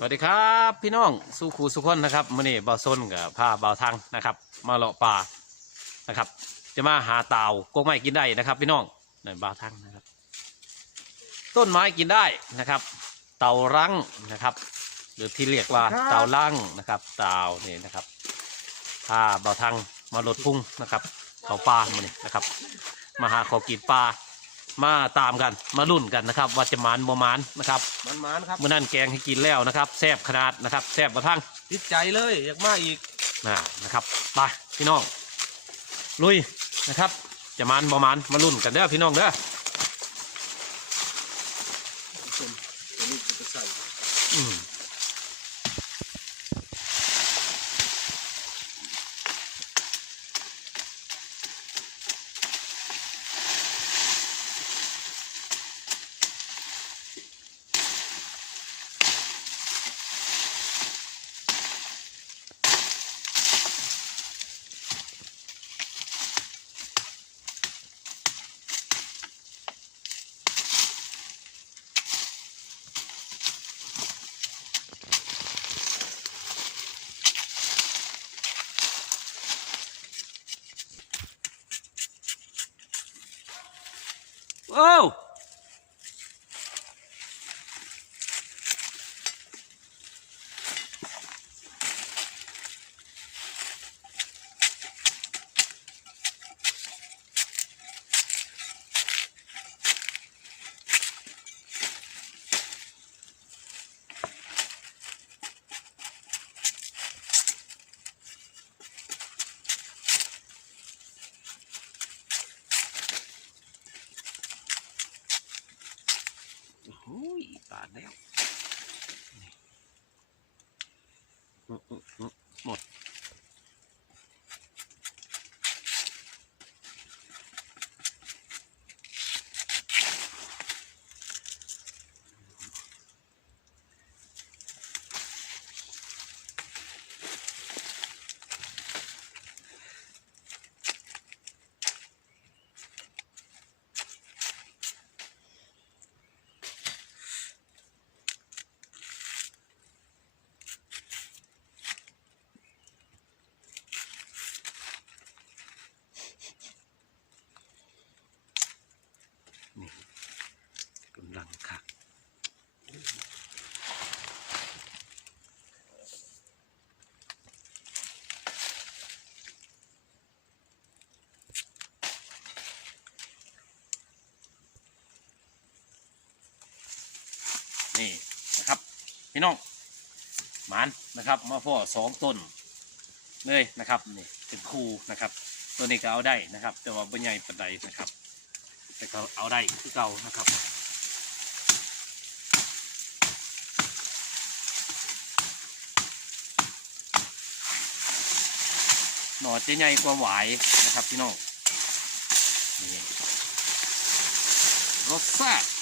สวัสดีครับพี่น้องสู้ครูสุขคนนะครับมื่อนี้เบาส้นกับผ้าเบาทังนะครับ มาเลาะป่านะครับ จะมาหาเต่ากงไม้กินได้นะครับ พี่น้องนี่เบาทังนะครับ ต้นไม้กินได้นะครับ เต่ารังนะครับ หรือที่เรียกว่าครับเต่ารังนะครับเต่านี่นะครับผ้าเบาทังมาลดพุ่งนะครับเขาป่ามื่อนี้นะครับ มาหาขอกินปลา มาตามกันมาลุ่นกันนะครับว่าจะหมานบ่หมานนะครับมันมานครับเมื่อนั้นแกงให้กินแล้วนะครับแซ่บขนาดนะครับแซ่บกระทั่งติดใจเลยอยากมาอีกนะนะครับไปพี่น้องลุยนะครับ จะมันบอมันมาลุ่นกันเด้อพี่น้องเด้อ ตัวนี้จะใส่ อืม โอ้วโอ้ยปาดแล้วนี่อื้ออื้ออื้อหมดนี่กำลังคักนี่นะครับ พี่น้องหมันนะครับมาพ่อสองต้นเลยนะครับนี่เป็นคูนะครับ ตัวนี้ก็เอาได้นะครับ แต่ว่าใบใหญ่ปานใดนะครับ แต่ก็เอาได้คือเก่านะครับหน่อจะใหญ่กว่าหวายนะครับพี่น้องนี่รสแซ่บ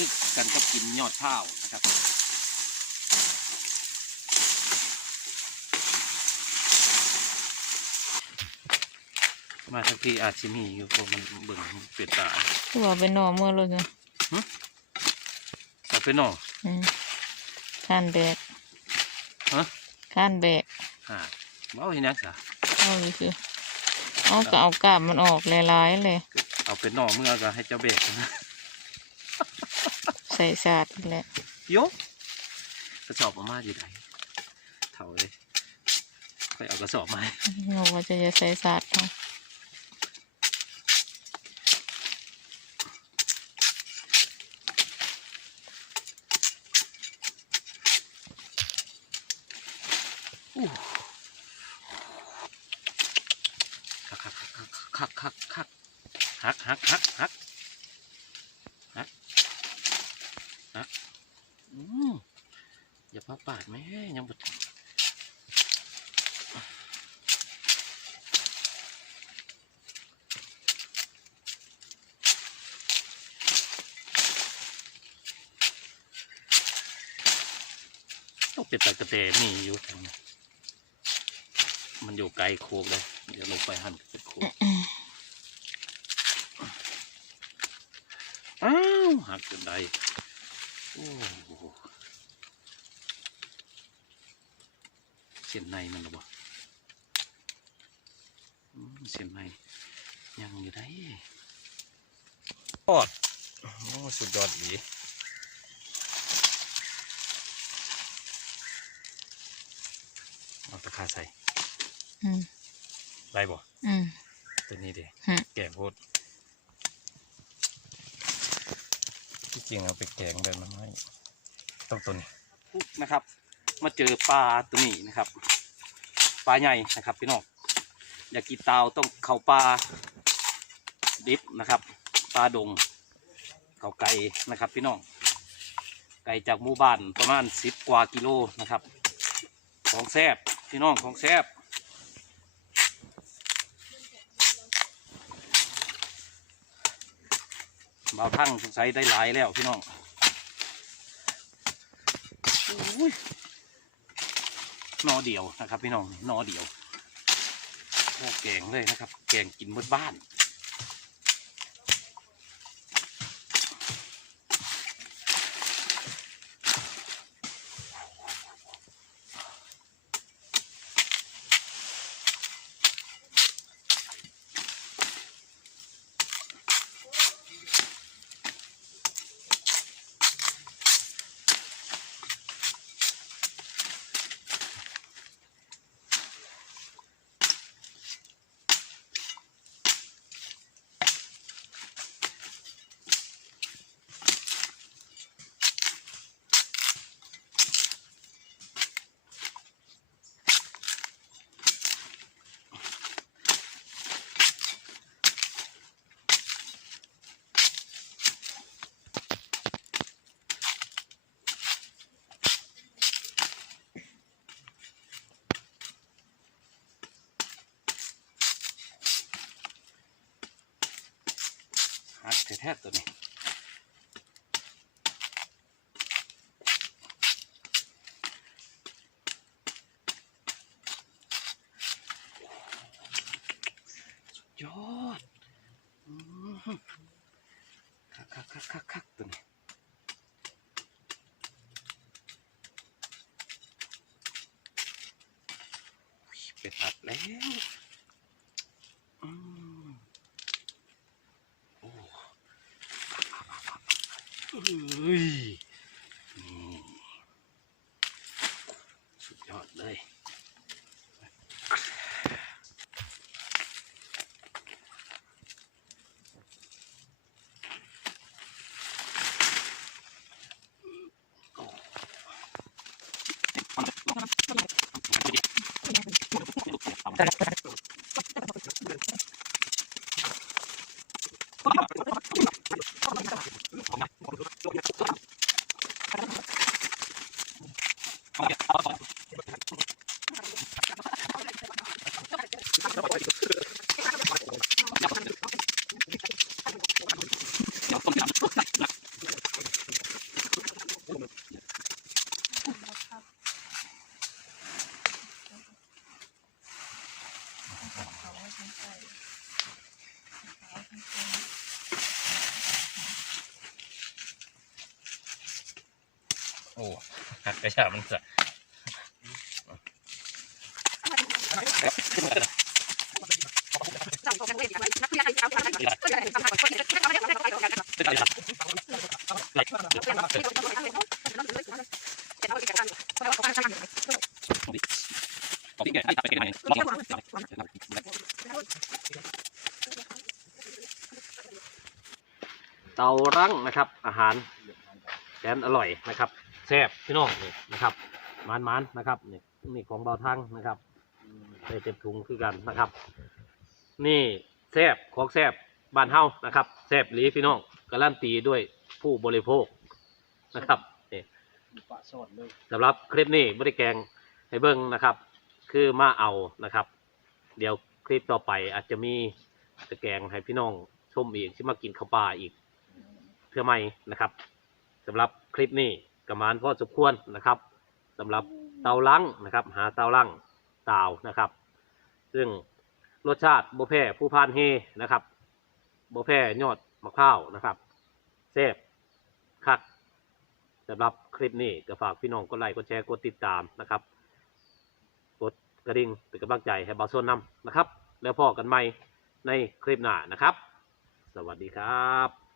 คือกันกับกินยอดข้าวนะครับมาทักทีอาจจะมีอยู่เพราะมันเบิ่งมันเปลี่ยนตาคือว่าเป็นหน่อเมื่อเลยจ้ะแต่เป็นหน่ออืมข้านแบกฮะข้านแบกอ่าเอาที่นักษะเอาเลยคือเอาก็เอากาบมันออกหลายๆเลย เอาเป็นหน่อเมื่อก็ให้เจ้าเบกนะ ใส่สาดแหละโยกกระสอบออกมาอยู่ไหนเท่าเลยค่อยเอากระสอบมาให้เราว่าจะจะใส่สาดเขาคักคักคักคักคักคักคักฮักฮักฮักฮักฮักอืมอย่าพักปาดแม่ ยังบดต้องเป็นตะกะเตมีอยู่ทางนี้มันอยู่ไกลโคกเลย เดี๋ยวลงไปหั่นเป็นโคกอ้าวหักจนได้โอ้โห เส้นในมันหรอบ่อืมเส้นในยังอยู่ได้ทอดโอ้สุดยอดอีเอาตะขาใส่อืมได้บ่อืมตัวนี้ดิฮะแกงโพดที่จริงเอาไปแกงแบบนั้นไม่ต้องตัวนี้นะครับ มาเจอปลาตัวนี้นะครับ ปลาใหญ่นะครับพี่น้องอยากกินเตาต้องเข้าปลาดิบนะครับปลาดงเข่าไก่นะครับ พี่น้องไก่จากหมู่บ้านประมาณสิบกว่ากิโลนะครับ ของแซบพี่น้องของแซบเบาทั้งสงสัยได้หลายแล้วพี่น้องอ นอเดียวนะครับพี่น้องนอเดียวโอ้แกงเลยนะครับ แกงกินหมดบ้าน ฮัก แท้ๆตัวนี้สุดยอดอืมคักคักคักคักคักตัวนี้อุ๊ยเป็ดอัดแล้วอืม โอ้ เอ้ยนี่สุดยอดเลย โอ้ หักกระชามันจะเป็นอะไรครับของที่แกให้ตัดไปแกไหนลองเตารั้งนะครับ อาหาร นอร่อยนะครับแซ่บพี่น้องนี่นะครับมันมันๆนะครับนี่นี่ของเบาทั้งนะครับได้เต็มถุงคือกันนะครับ นี่แซ่บของแซ่บบ้านเฮานะครับแซ่บหลีพี่น้องการันตีด้วยผู้บริโภคนะครับนี่สอดเลยสำหรับคลิปนี้ไม่ได้แกงให้เบิ้งนะครับ คือมาเอานะครับ เดี๋ยวคลิปต่อไปอาจจะมีตะแกงให้พี่น้องชมอีกที่มากินข้าวปลาอีกเพื่อไม่นะครับ สำหรับคลิปนี้กระมานพอสมควรนะครับสำหรับเตาลังนะครับ หาเตาลังเตานะครับ ซึ่งรสชาติโบแพ้ผู้พานเฮนะครับโบแพ้ยอดมะพร้าวนะครับแซ่บคักสำหรับคลิปนี้ก็ฝากพี่น้องกดไลค์กดแชร์กดติดตามนะครับกดกระดิ่งเป็นกำลังใจให้บาวโซนนำนะครับ แล้วพอกันใหม่ในคลิปหน้านะครับ สวัสดีครับ